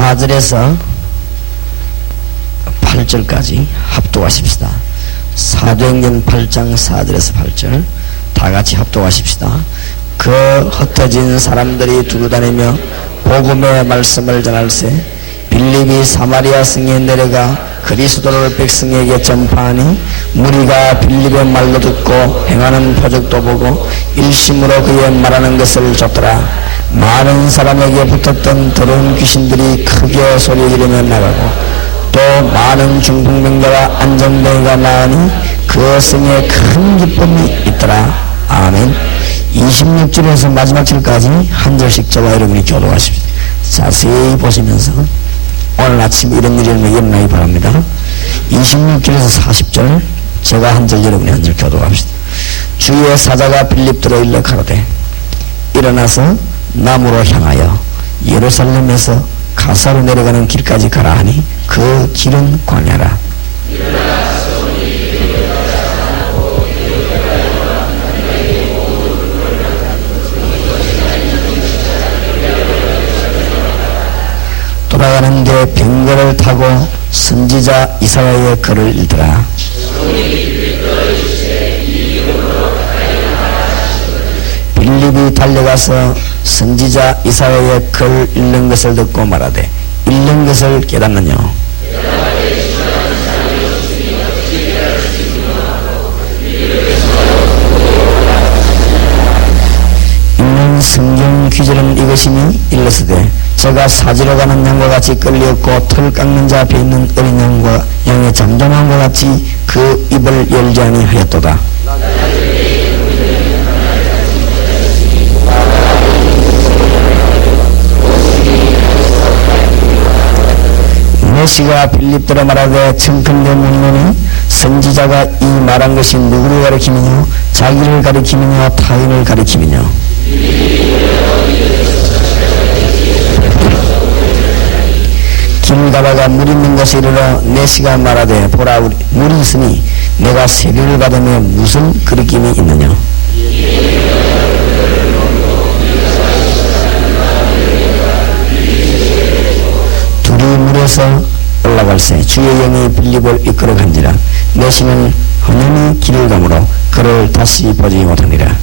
4절에서 8절까지 합독하십시다. 사도행전 8장 4절에서 8절 다 같이 합독하십시다. 그 흩어진 사람들이 두루다니며 복음의 말씀을 전할세 빌립이 사마리아 성에 내려가 그리스도를 백성에게 전파하니 무리가 빌립의 말로 듣고 행하는 표적도 보고 일심으로 그의 말하는 것을 줬더라. 많은 사람에게 붙었던 더러운 귀신들이 크게 소리 지르며 나가고 또 많은 중풍병자와 안정병이가 나으니 그 성에 큰 기쁨이 있더라. 아멘. 26절에서 마지막 절까지 한 절씩 저와 여러분이 교도하십시오. 자세히 보시면서 오늘 아침 이런 일이 일어나기 바랍니다. 26절에서 40절 제가 한 절 여러분이 한 절 교도합시다. 주의 사자가 빌립들어 일러 가로되 일어나서 남으로 향하여 예루살렘에서 가사로 내려가는 길까지 가라 하니 그 길은 광야라. 돌아가는데 병거를 타고 선지자 이사야의 글을 읽더라. 빌립이 달려가서 선지자 이사야의 글 읽는 것을 듣고 말하되 읽는 것을 깨닫느냐. 읽는 성경 귀절은 이것이니 일렀으되 제가 사지로 가는 양과 같이 끌렸고 털 깎는 자 앞에 있는 어린 양과 양의 잠잠함과 같이 그 입을 열지 아니하였도다. 메시가 빌립들어 말하되 청컨대 묻노니 선지자가 이 말한 것이 누구를 가리키느냐 자기를 가리키느냐 타인을 가리키느냐. 길 가다가 물 있는 곳에 이르러 메시가 말하되 보라 물이 있으니 내가 세례를 받으며 무슨 거리낌이 있느냐. 둘이 물에서 올라갈새 주의 영이 빌립을 이끌어 간지라. 메시는 험연히 길을 가므로 그를 다시 보지 못하니라.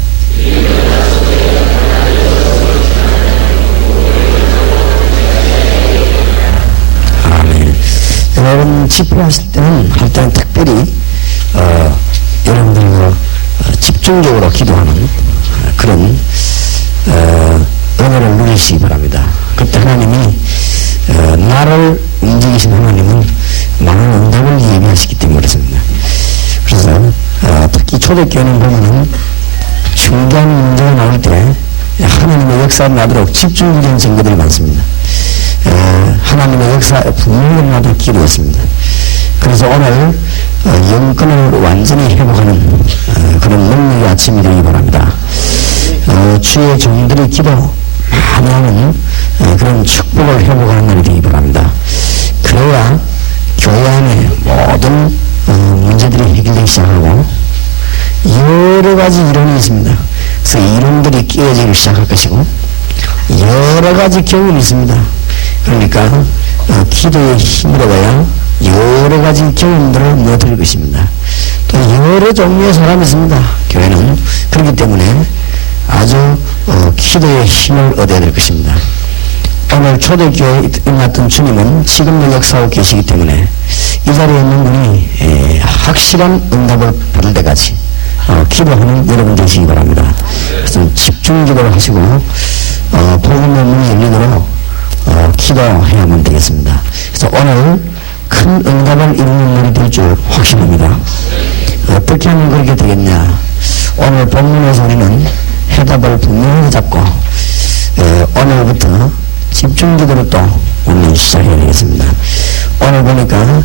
여러분 집회하실 때는 할 때는 특별히 여러분들과 집중적으로 기도하는 그런 은혜를 누리시기 바랍니다. 그때 하나님이 나를 움직이신 하나님은 많은 응답을 예비하시기 때문에 그렇습니다. 그래서 특히 초대교회는 보면은 중요한 문제가 나올 때 하나님의 역사가 나도록 집중적인 증거들이 많습니다. 하나님의 역사에 분명히 나도 기도했습니다. 그래서 오늘 영권을 완전히 회복하는 그런 능력의 아침이 되기 바랍니다. 주의 종들이 기도 많이 하는 그런 축복을 회복하는 날이 되기 바랍니다. 그래야 교회 안에 모든 문제들이 해결되기 시작하고 여러 가지 이론이 있습니다. 그래서 이론들이 끼어지기 시작할 것이고 여러 가지 경험이 있습니다. 그러니까 기도의 힘을 얻어야 여러 가지 경험들을 얻을 것입니다. 또 여러 종류의 사람이 있습니다. 교회는. 그렇기 때문에 아주 기도의 힘을 얻어야 될 것입니다. 오늘 초대교회에 일어났던 주님은 지금도 역사하고 계시기 때문에 이 자리에 있는 분이 확실한 응답을 받을 때까지 기도하는 여러분 되시기 바랍니다. 그래서 집중 기도를 하시고 복음의 문이 열리도록 기도해야만 되겠습니다. 그래서 오늘 큰 응답을 이루는 날이 될 줄 확신합니다. 어떻게 하면 그렇게 되겠냐. 오늘 본문에서 우리는 해답을 분명히 잡고 오늘부터 집중기도를 또 우리는 시작해야 되겠습니다. 오늘 보니까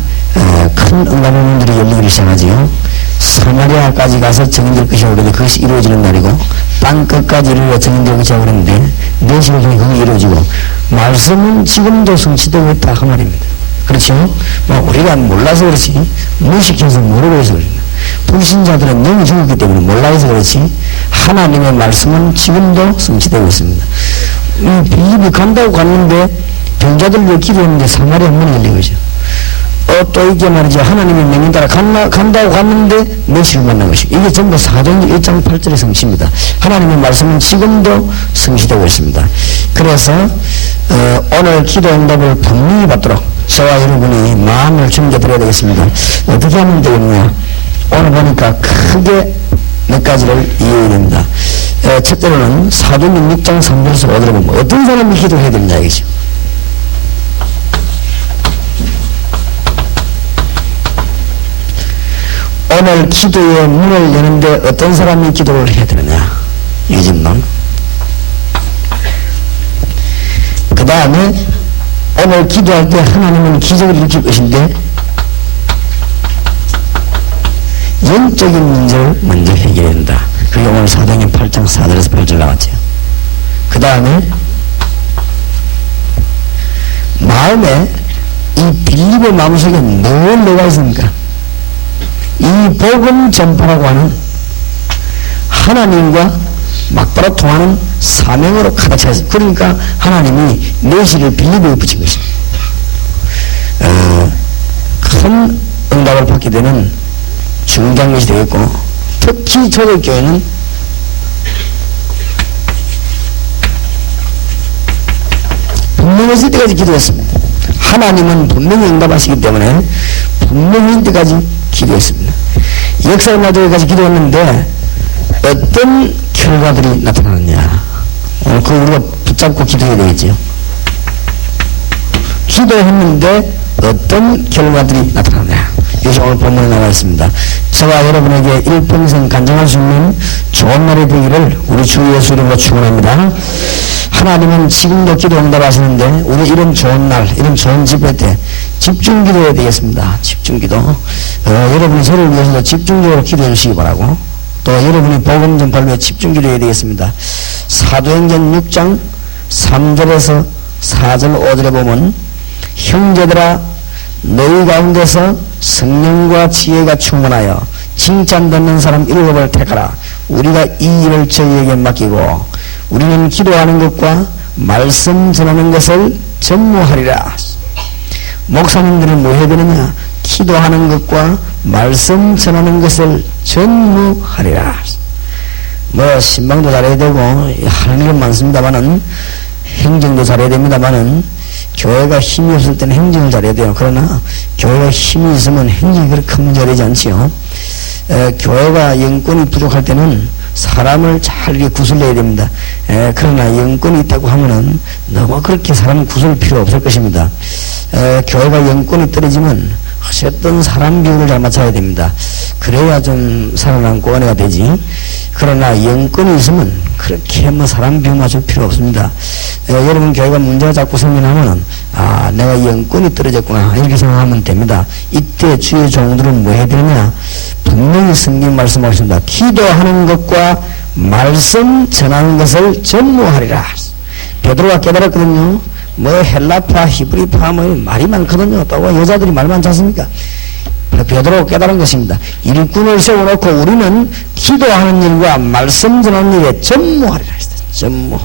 큰 응답의 문들이 열리기 시작하지요. 사마리아까지 가서 정인될 것이라고 그러는데 그것이 이루어지는 날이고 땅끝까지 이르러 정인될 것이라고 그러는데 4시간 중에 그게 이루어지고 말씀은 지금도 성취되고 있다 그 말입니다. 그렇죠? 우리가 몰라서 그렇지 무식해서 모르고 해서 그렇습니다. 불신자들은 영이 죽었기 때문에 몰라서 그렇지 하나님의 말씀은 지금도 성취되고 있습니다. 빌립이 간다고 갔는데 병자들 위해 기도했는데 사마리아 문이 열린 거죠. 또 이게 말이죠. 하나님의 명령 따라 간다고 갔는데 메시를 만난 것이고, 이게 전부 사도행전 1장 8절의 성취입니다. 하나님의 말씀은 지금도 성취되고 있습니다. 그래서 오늘 기도 응답을 분명히 받도록 저와 여러분이 마음을 준비해드려야 되겠습니다. 어떻게 하면 되겠냐? 오늘 보니까 크게 몇 가지를 이해해야 됩니다. 첫째로는 사도행전 6장 3절에서 5절에 보면 어떤 사람이 기도해야 되느냐 이거죠. 오늘 기도의 문을 여는데 어떤 사람이 기도를 해야 되느냐 이 질문. 그 다음에 오늘 기도할 때 하나님은 기적을 일으킬 것인데 영적인 문제를 먼저 해결해야 된다. 그게 오늘 사도행전 8장 4절에서 8절 나왔죠. 그 다음에 마음에 이 빌립의 마음속에 뭘 내가 있습니까? 이 복음 전파라고 하는 하나님과 막바로 통하는 사명으로 가득 차 있습니다. 그러니까 하나님이 메시를 빌립에 붙인 것입니다. 큰 응답을 받게 되는 중요한 것이 되겠고, 특히 초대교회는 분명히 있을 때까지 기도했습니다. 하나님은 분명히 응답하시기 때문에 분명히 있을 때까지 기도했습니다. 역사의 나중에까지 기도했는데 어떤 결과들이 나타나느냐, 그거 우리가 붙잡고 기도해야 되겠죠. 기도했는데 어떤 결과들이 나타나느냐, 이것이 오늘 본문에 나와 있습니다. 저와 여러분에게 일평생 간증할 수 있는 좋은 날이 되기를 우리 주 예수 이름으로 축원합니다. 하나님은 지금도 기도 응답하시는데 우리 이런 좋은 날, 이런 좋은 집회 때 집중 기도해야 되겠습니다. 집중 기도. 여러분이 저를 위해서도 집중적으로 기도해 주시기 바라고, 또 여러분이 복음 전파를 위해 집중 기도해야 되겠습니다. 사도행전 6장 3절에서 4절 5절에 보면 형제들아 너희 가운데서 성령과 지혜가 충만하여 칭찬 듣는 사람 7을 택하라. 우리가 이 일을 저희에게 맡기고 우리는 기도하는 것과 말씀 전하는 것을 전무하리라. 목사님들은 뭐 해야 되느냐? 기도하는 것과 말씀 전하는 것을 전무하리라. 뭐 신방도 잘해야 되고 하는 일은 많습니다만은, 행정도 잘해야 됩니다만은, 교회가 힘이 없을 때는 행정을 잘해야 돼요. 그러나 교회가 힘이 있으면 행정이 그렇게 큰 문제가 되지 않지요. 교회가 영권이 부족할 때는 사람을 잘 이렇게 구슬려야 됩니다. 그러나 영권이 있다고 하면은 너무 그렇게 사람을 구슬 필요 없을 것입니다. 교회가 영권이 떨어지면 어쨌든 사람 비율을 잘 맞춰야 됩니다. 그래야 좀 살아남고 은혜가 되지. 그러나 영권이 있으면 그렇게 뭐 사람 비율 맞출 필요 없습니다. 여러분 교회가 문제가 자꾸 생겨나면 내가 영권이 떨어졌구나 이렇게 생각하면 됩니다. 이때 주의 종들은 뭐 해야 되느냐? 분명히 성경 말씀하십니다. 기도하는 것과 말씀 전하는 것을 전무하리라. 베드로가 깨달았거든요. 뭐 헬라파, 히브리파 뭐 말이 많거든요. 또 여자들이 말 많지 않습니까? 베드로가 깨달은 것입니다. 일꾼을 세워놓고 우리는 기도하는 일과 말씀 전하는 일에 전무하리라 했어요. 전무.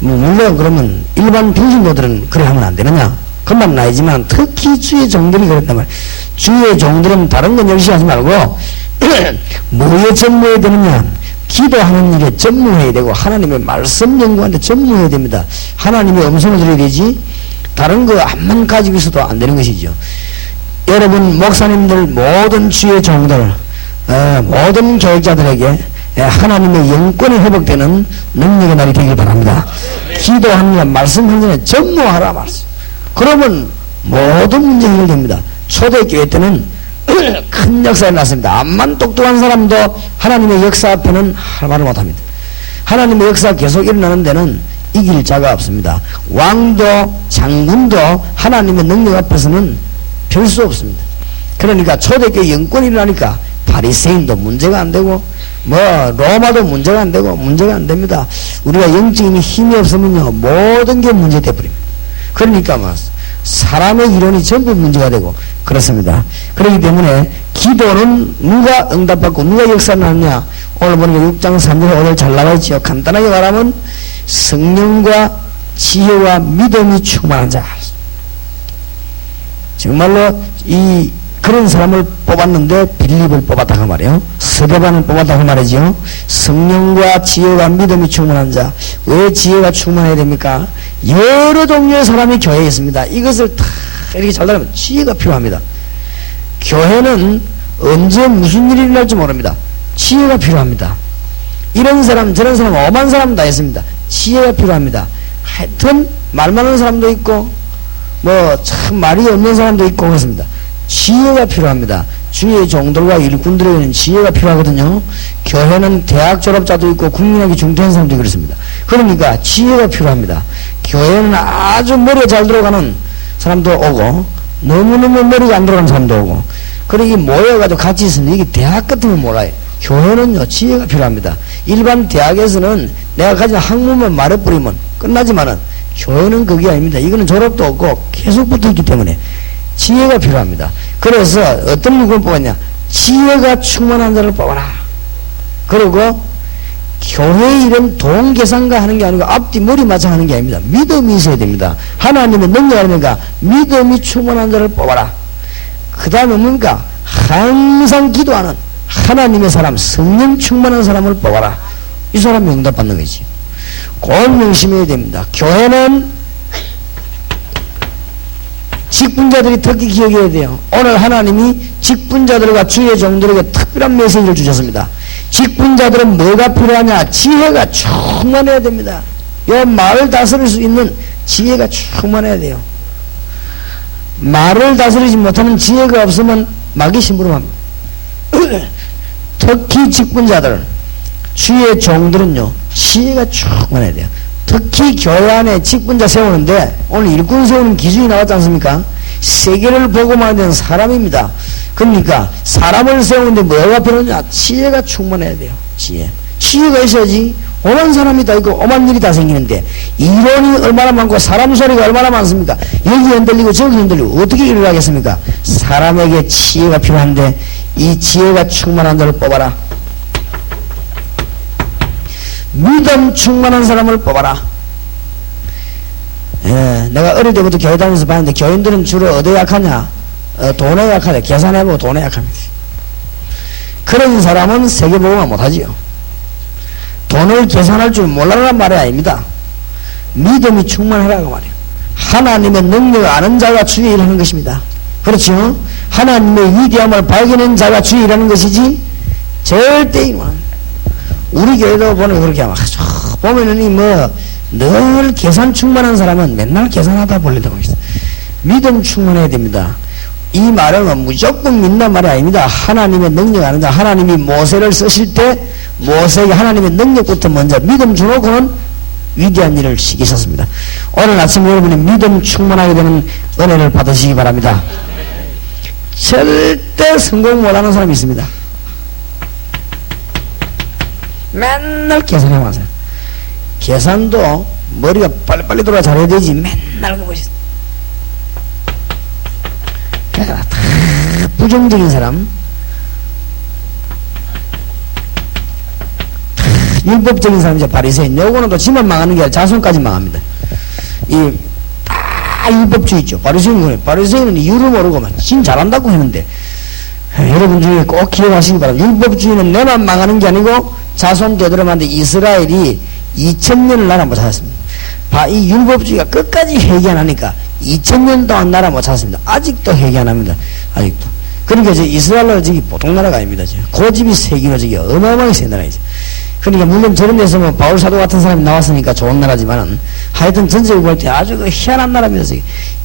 물론 그러면 일반 평신도들은 그래 하면 안 되느냐? 그만 나이지만 특히 주의 종들이 그랬단 말이에요. 주의 종들은 다른 건 열심히 하지 말고 뭐에 전무해야 되느냐? 기도하는 일에 전무해야 되고 하나님의 말씀 연구하는데 전무해야 됩니다. 하나님의 음성을 들어야 되지 다른 거 암만 가지고 있어도 안 되는 것이죠. 여러분 목사님들, 모든 주의 종들, 모든 교육자들에게 하나님의 영권이 회복되는 능력의 날이 되길 바랍니다. 기도하는 일, 말씀하는 일에 전무하라 말씀. 그러면 모든 문제 해결됩니다. 초대교회 때는 큰 역사가 났습니다. 암만 똑똑한 사람도 하나님의 역사 앞에는 할 말을 못합니다. 하나님의 역사가 계속 일어나는 데는 이길 자가 없습니다. 왕도 장군도 하나님의 능력 앞에서는 별 수 없습니다. 그러니까 초대교회 영권이 일어나니까 바리새인도 문제가 안 되고 뭐 로마도 문제가 안 되고 문제가 안 됩니다. 우리가 영적인 힘이 없으면요 모든 게 문제돼 버립니다. 그러니까 뭐 사람의 이론이 전부 문제가 되고 그렇습니다. 그렇기 때문에 기도는 누가 응답받고 누가 역사를 하느냐? 오늘 보니까 6장 3절 5절 잘 나와 있죠. 간단하게 말하면 성령과 지혜와 믿음이 충만한 자. 정말로 그런 사람을 뽑았는데 빌립을 뽑았다 그 말이에요. 스데반을 뽑았다 그 말이죠. 성령과 지혜와 믿음이 충만한 자. 왜 지혜가 충만해야 됩니까? 여러 종류의 사람이 교회에 있습니다. 이것을 다 이렇게 잘 따르면 지혜가 필요합니다. 교회는 언제 무슨 일이 일어날지 모릅니다. 지혜가 필요합니다. 이런 사람 저런 사람 엄한 사람 다 있습니다. 지혜가 필요합니다. 하여튼 말 많은 사람도 있고 뭐 참 말이 없는 사람도 있고 그렇습니다. 지혜가 필요합니다. 주의 종들과 일꾼들에게는 지혜가 필요하거든요. 교회는 대학 졸업자도 있고 국민학위 중퇴한 사람도 그렇습니다. 그러니까 지혜가 필요합니다. 교회는 아주 머리가 잘 들어가는 사람도 오고 너무너무 머리가 안 들어가는 사람도 오고 그러기 모여가지고 같이 있으면 이게 대학 같으면 몰라요. 교회는요 지혜가 필요합니다. 일반 대학에서는 내가 가진 학문만 말해버리면 끝나지만은 교회는 그게 아닙니다. 이거는 졸업도 없고 계속 붙어있기 때문에 지혜가 필요합니다. 그래서 어떤 누구를 뽑았냐? 지혜가 충만한 자를 뽑아라. 그리고 교회 일은 돈 계산과 하는 게 아니고 앞뒤 머리 맞춰 하는 게 아닙니다. 믿음이 있어야 됩니다. 하나님의 능력이니까 믿음이 충만한 자를 뽑아라. 그 다음에 뭡니까? 항상 기도하는 하나님의 사람, 성령 충만한 사람을 뽑아라. 이 사람이 응답받는 거지. 꼭 명심해야 됩니다. 교회는 직분자들이 특히 기억해야 돼요. 오늘 하나님이 직분자들과 주의 종들에게 특별한 메시지를 주셨습니다. 직분자들은 뭐가 필요하냐? 지혜가 충만해야 됩니다. 이 말을 다스릴 수 있는 지혜가 충만해야 돼요. 말을 다스리지 못하는 지혜가 없으면 마귀 심부름합니다. 특히 직분자들, 주의 종들은요 지혜가 충만해야 돼요. 특히 교회 안에 직분자 세우는데 오늘 일꾼 세우는 기준이 나왔지 않습니까? 세계를 보고만 되는 사람입니다. 그러니까 사람을 세우는데 뭐가 필요하냐? 지혜가 충만해야 돼요. 지혜가 있어야지 엄한 사람이 다 있고 엄한 일이 다 생기는데 이론이 얼마나 많고 사람 소리가 얼마나 많습니까? 여기 흔들리고 저기 흔들리고 어떻게 일을 하겠습니까? 사람에게 지혜가 필요한데 이 지혜가 충만한 자를 뽑아라. 믿음 충만한 사람을 뽑아라. 예, 내가 어릴 때부터 교회 다니면서 봤는데 교인들은 주로 어디에 약하냐? 돈에 약하냐? 계산해보고 돈에 약합니다. 그런 사람은 세계보고만 못하지요. 돈을 계산할 줄 몰라라는 말이 아닙니다. 믿음이 충만하라고 말이에요. 하나님의 능력을 아는 자가 주의 일하는 것입니다. 그렇죠? 하나님의 위대함을 발견한 자가 주의 일하는 것이지 절대 일어납니다. 우리 교회도 보면 그렇게 하면 보면은 늘 계산 충만한 사람은 맨날 계산하다 볼린다고 했어요. 믿음 충만해야 됩니다. 이 말은 무조건 믿는 말이 아닙니다. 하나님의 능력 아는 자, 하나님이 모세를 쓰실 때 모세에게 하나님의 능력부터 먼저 믿음 주놓고는 위대한 일을 시키셨습니다. 오늘 아침 여러분이 믿음 충만하게 되는 은혜를 받으시기 바랍니다. 절대 성공 못하는 사람이 있습니다. 맨날 계산해 와서 계산도 머리가 빨리빨리 돌아 잘해야 되지 맨날 그거 있어. 다 부정적인 사람, 율법적인 사람이죠. 바리새인. 요거는 또 지만 망하는 게 아니라 자손까지 망합니다. 다 율법주의죠. 바리새인은 이유를 모르고 진 잘한다고 했는데 여러분 중에 꼭 기억하시기 바랍니다. 율법주의는 내만 망하는 게 아니고 자손 되들어만데 이스라엘이 2000년을 나라 못 찾았습니다. 이 율법주의가 끝까지 회개 안 하니까 2000년 동안 나라 못 찾았습니다. 아직도 회개 안 합니다. 아직도. 그러니까 이스라엘은 저기 보통 나라가 아닙니다. 고집이 세기로 저기 어마어마하게 센 나라이죠. 그러니까 물론 저런 데서 뭐 바울 사도 같은 사람이 나왔으니까 좋은 나라지만은 하여튼 전적으로 볼 때 아주 그 희한한 나라입니다.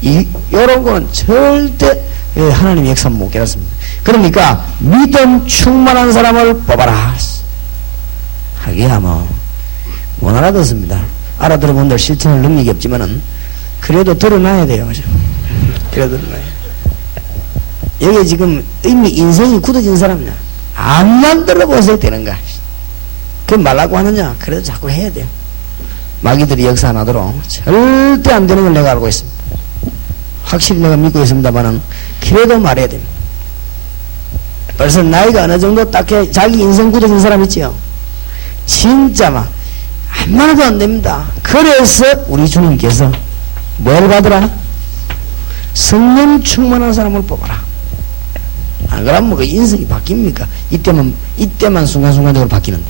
이런 거는 절대 하나님의 역사 못 깨닫습니다. 그러니까 믿음 충만한 사람을 뽑아라. 하기야 못 알아듣습니다. 알아들은 분들 실천할 능력이 없지만은 그래도 드러나야 돼요. 그죠? 그래도 드러나야. 여기 지금 이미 인생이 굳어진 사람이냐? 암만 들어보세요 되는가? 그 말라고 하느냐? 그래도 자꾸 해야 돼요. 마귀들이 역사 안 하도록 절대 안 되는 걸 내가 알고 있습니다. 확실히 내가 믿고 있습니다만은 그래도 말해야 됩니다. 벌써 나이가 어느 정도 딱 자기 인생 굳어진 사람 있지요? 진짜 웬만해도 안 됩니다. 그래서 우리 주님께서 뭘 받으라? 성령 충만한 사람을 뽑아라. 안 그러면 뭐 그 인생이 바뀝니까? 이때만 순간순간적으로 바뀌는데.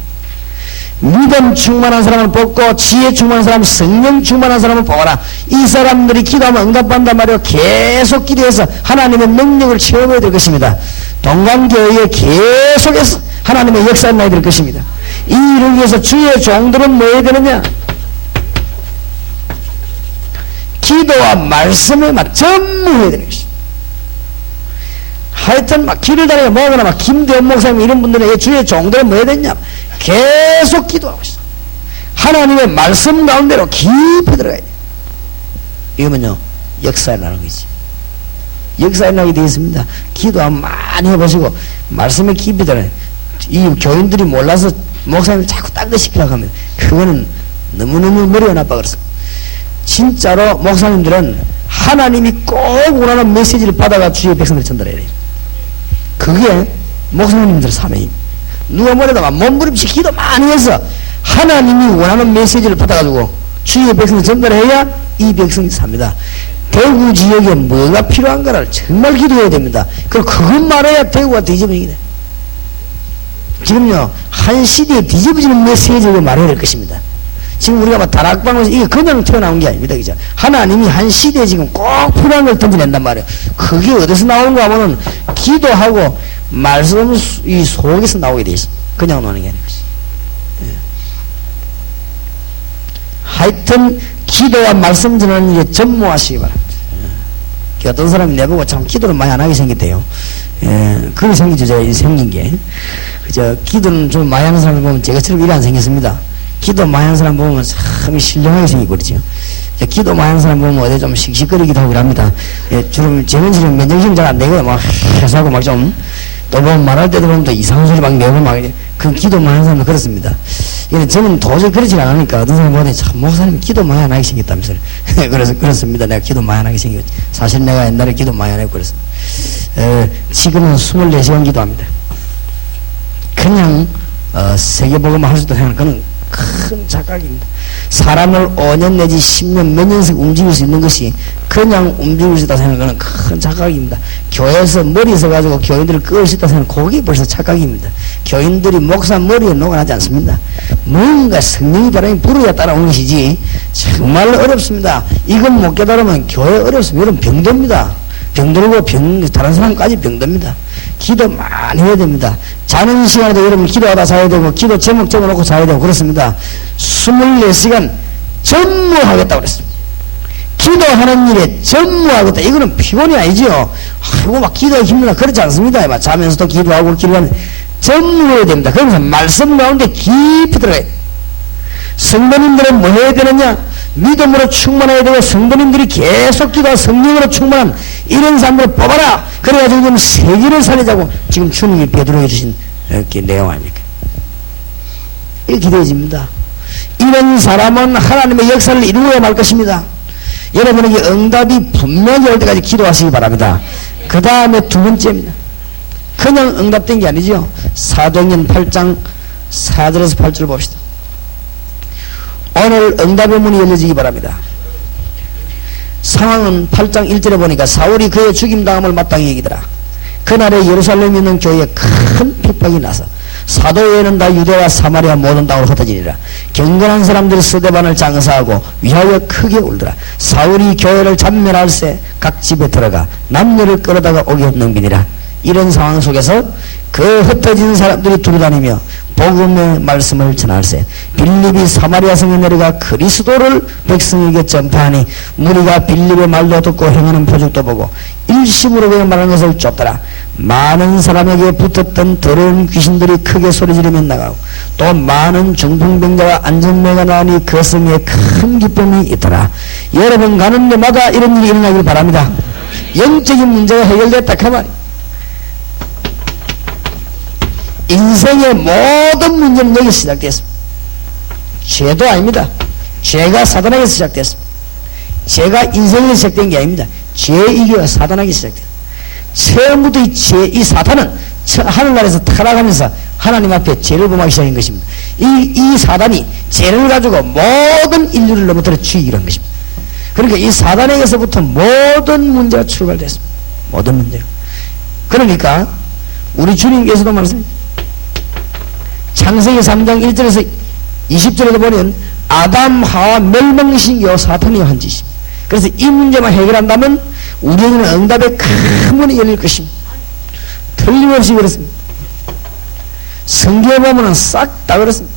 믿음 충만한 사람을 뽑고 지혜 충만한 사람, 성령 충만한 사람을 뽑아라. 이 사람들이 기도하면 응답받는단 말이에요. 계속 기도해서 하나님의 능력을 체험해야 될 것입니다. 동관교회에 계속해서 하나님의 역사를 나야 될 것입니다. 이 일을 위해서 주의 종들은 뭐 해야 되느냐? 기도와 말씀에 막 전무해야 되는 것입니다. 하여튼 막 길을 다니고 뭐하거나 막 김대원 목사님 이런 분들은 주의 종들은 뭐 해야 되냐? 계속 기도하고 있어. 하나님의 말씀 가운데로 깊이 들어가야 돼. 이거면요 역사에 나는 거지. 역사에 나게 되어 있습니다. 기도 한번 많이 해보시고 말씀에 깊이 들어가야 돼. 이 교인들이 몰라서 목사님을 자꾸 딴거시키려고 하면 그거는 너무너무 머리가 나빠 그랬어. 진짜로 목사님들은 하나님이 꼭 원하는 메시지를 받아가 주의 백성들을 전달해야 돼요. 그게 목사님들의 사명입니다. 누가 뭐래도 몸부림치 기도 많이 해서 하나님이 원하는 메시지를 받아가지고 주의 백성을 전달해야 이 백성이 삽니다. 대구 지역에 뭐가 필요한가를 정말 기도해야 됩니다. 그리고 그것 말해야 대구가 뒤집어지게 돼. 지금요 한 시대에 뒤집어지는 메시지를 말해야 될 것입니다. 지금 우리가 막 다락방에서 이게 그냥 튀어나온 게 아닙니다. 그죠? 하나님이 한 시대에 지금 꼭 필요한 걸 던져낸단 말이에요. 그게 어디서 나오는가 하면은 기도하고 말씀 이 속에서 나오게 돼 있어. 그냥 나오는 게 아닌 것이. 예. 하여튼 기도와 말씀 전하는 게 전무하시기 바랍니다. 예. 어떤 사람이 내보고 참 기도를 많이 안 하게 생겼대요. 예. 그게 생기죠. 생긴 게. 그저 기도는 좀 많이 하는 사람을 보면 제가처럼 일 안 생겼습니다. 기도 많이 하는 사람 보면 참 신령하게 생기거든요. 기도 많이 하는 사람 보면 어디 좀 씩씩거리기도 하고 그럽니다. 예, 주로 저는 지금 면역력이 잘 안 되고요. 막 해서하고 막 좀 또 보면 말할 때도 보면 또 이상한 소리 막 내고 막 그 기도 많이 하는 사람은 그렇습니다. 예, 저는 도저히 그러지 않으니까 어떤 사람 보더니 참 목사님이 기도 많이 안 하게 생겼다면서요. 그래서 그렇습니다. 내가 기도 많이 안 하게 생겼지. 사실 내가 옛날에 기도 많이 안 했고 그래서 지금은 24시간 기도합니다. 그냥 세계복음을 할 수도 생각하는 그는 큰 착각입니다. 사람을 5년 내지 10년 몇 년씩 움직일 수 있는 것이 그냥 움직일 수 있다 생각하는 큰 착각입니다. 교회에서 머리 서가지고 교인들을 끌 수 있다 생각하는 그게 벌써 착각입니다. 교인들이 목사 머리에 녹아나지 않습니다. 뭔가 성령이 바람이 불어야 따라오는 것이지 정말 어렵습니다. 이건 못 깨달으면 교회 어렵습니다. 여러분 병듭니다. 병들고 다른 사람까지 병듭니다. 기도 많이 해야 됩니다. 자는 시간에도 여러분 기도하다 자야 되고 기도 제목 적어놓고 자야 되고 그렇습니다. 24시간 전무하겠다고 그랬습니다. 기도하는 일에 전무하겠다. 이거는 피곤이 아니지요. 아이고 막 기도하기 힘들다 그렇지 않습니다. 막 자면서도 기도하고 기도하는 전무해야 됩니다. 그러면서 말씀 가운데 깊이 들어가야 돼요. 성도님들은 뭐 해야 되느냐? 믿음으로 충만해야 되고 성도님들이 계속 기도하고 성령으로 충만한 이런 사람들을 뽑아라. 그래가지고 지금 세계를 살리자고 지금 주님이 베드로에게 주신 이렇게 내용 아닙니까? 이렇게 기도해집니다. 이런 사람은 하나님의 역사를 이루어야 말 것입니다. 여러분에게 응답이 분명히 올 때까지 기도하시기 바랍니다. 그 다음에 두 번째입니다. 그냥 응답된 게 아니죠. 사도행전 8장 4절에서 8절 봅시다. 오늘 응답의 문이 열려지기 바랍니다. 상황은 8장 1절에 보니까 사울이 그의 죽임당함을 마땅히 여기더라. 그날에 예루살렘에 있는 교회에 큰 핍박이 나서 사도 외에는 다 유대와 사마리아 모든 땅으로 흩어지니라. 경건한 사람들이 스데반을 장사하고 위하여 크게 울더라. 사울이 교회를 잔멸할세 각 집에 들어가 남녀를 끌어다가 오게 넘기니라. 이런 상황 속에서 그 흩어진 사람들이 두루다니며 복음의 말씀을 전할세. 빌립이 사마리아 성에 내려가 그리스도를 백성에게 전파하니 무리가 빌립의 말도 듣고 행하는 표적도 보고 일심으로 그의 말하는 것을 쫓더라. 많은 사람에게 붙었던 더러운 귀신들이 크게 소리지르며 나가고 또 많은 중풍병자와 안전매가 나오니 그 성에 큰 기쁨이 있더라. 여러분 가는 데마다 이런 일이 일어나길 바랍니다. 영적인 문제가 해결됐다 그 말이에요. 인생의 모든 문제는 여기서 시작됐습니다. 죄도 아닙니다. 죄가 사단에게서 시작됐습니다. 죄가 인생에서 시작된 게 아닙니다. 죄이기가 사단에게 시작됐습니다. 처음부터 이 사탄은 하늘나라에서 타락하면서 하나님 앞에 죄를 범하기 시작한 것입니다. 이 사단이 죄를 가지고 모든 인류를 넘어뜨려 죽이기로 한 것입니다. 그러니까 이 사단에게서부터 모든 문제가 출발됐습니다. 모든 문제가. 그러니까 우리 주님께서도 말씀하셨습니다. 창세기 3장 1절에서 20절에도 보면 아담 하와 멸망신기와 사탄이 한 짓입니다. 그래서 이 문제만 해결한다면 우리에게는 응답의 큰 문이 열릴 것입니다. 틀림없이 그렇습니다. 성경에 보면 싹 다 그렇습니다.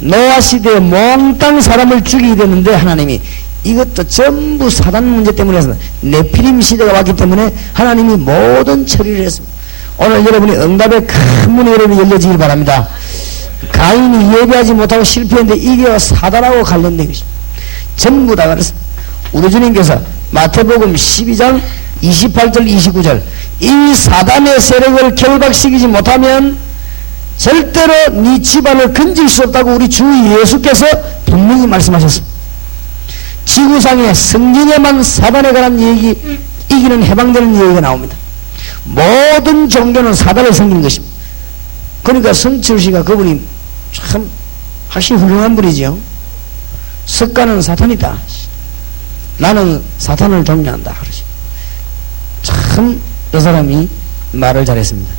노아 시대에 몽땅 사람을 죽이게 됐는데 하나님이 이것도 전부 사단 문제 때문에 해서 네피림 시대가 왔기 때문에 하나님이 모든 처리를 했습니다. 오늘 여러분이 응답의 큰 문이 여러분이 열려지길 바랍니다. 가인이 예배하지 못하고 실패했는데 이게 사단하고 관련된 것입니다. 전부 다 그렇습니다. 우리 주님께서 마태복음 12장 28절 29절 이 사단의 세력을 결박시키지 못하면 절대로 네 집안을 건질 수 없다고 우리 주 예수께서 분명히 말씀하셨습니다. 지구상에 성경에만 사단에 관한 얘기 이기는 해방되는 얘기가 나옵니다. 모든 종교는 사단을 섬기는 것입니다. 그러니까 성철씨가 그분이 참 확실히 훌륭한 분이죠. 석가는 사탄이다. 나는 사탄을 존경한다. 참 그 사람이 말을 잘했습니다.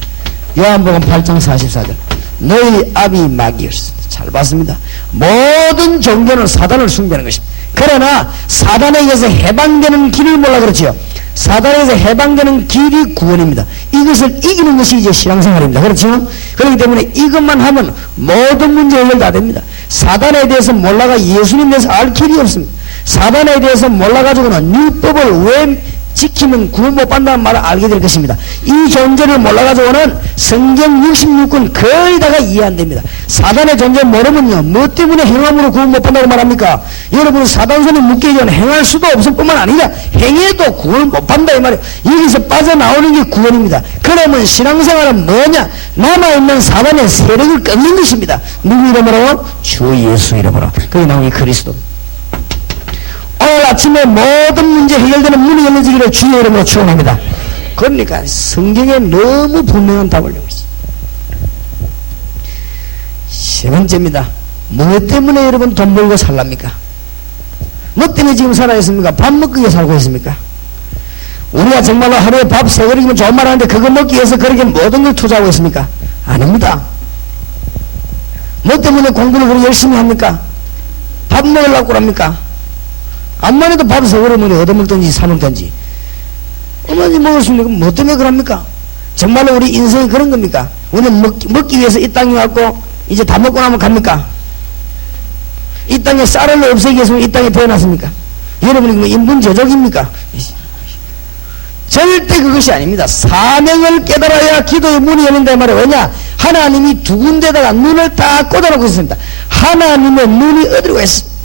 요한복음 8장 44절 너희 아비 마귀였어. 잘 봤습니다. 모든 종교는 사단을 숭배하는 것입니다. 그러나 사단에 의해서 해방되는 길을 몰라 그렇지요. 사단에서 해방되는 길이 구원입니다. 이것을 이기는 것이 이제 신앙생활입니다. 그렇죠? 그렇기 때문에 이것만 하면 모든 문제 해결 다 됩니다. 사단에 대해서 몰라가 예수님에 대해서 알 길이 없습니다. 사단에 대해서 몰라가지고는 율법을 왜 지키면 구원 못 받는다는 말을 알게 될 것입니다. 이 존재를 몰라가지고는 성경 66권 거의 다가 이해 안 됩니다. 사단의 존재 모르면요, 뭐 때문에 행함으로 구원 못 받는다고 말합니까? 여러분은 사단 손에 묶이기 전에 행할 수도 없을 뿐만 아니라 행해도 구원을 못 받는다 이 말이에요. 여기서 빠져나오는 게 구원입니다. 그러면 신앙생활은 뭐냐? 남아있는 사단의 세력을 끊는 것입니다. 누구 이름으로? 주 예수 이름으로. 그게 나오는 게 그리스도. 오늘 아침에 모든 문제 해결되는 문이 열려지기를 주의 이름으로 축원합니다. 그러니까 성경에 너무 분명한 답을 주고 있습니다. 세 번째입니다. 무엇 때문에 여러분 돈 벌고 살랍니까? 뭐 때문에 지금 살아있습니까? 밥 먹기 위해 살고 있습니까? 우리가 정말로 하루에 밥 세 그릇이면 좋은 말 하는데 그거 먹기 위해서 그렇게 모든 걸 투자하고 있습니까? 아닙니다. 뭐 때문에 공부를 그렇게 열심히 합니까? 밥 먹으려고 그럽니까? 암만 해도 밥을 세 그릇 먹으면 얻어먹든지 사먹든지 어머니 먹었습니까? 뭐 때문에 그럽니까? 정말로 우리 인생이 그런 겁니까? 우리는 먹기 위해서 이 땅에 왔고 이제 다 먹고 나면 갑니까? 이 땅에 쌀을 없애기 위해서 이 땅에 태어났습니까? 여러분이 뭐 인분 제족입니까? 절대 그것이 아닙니다. 사명을 깨달아야 기도의 문이 열린다 말이에요. 왜냐? 하나님이 두 군데다가 눈을 딱 꽂아놓고 있습니다. 하나님의 눈이 어디로 있습니다.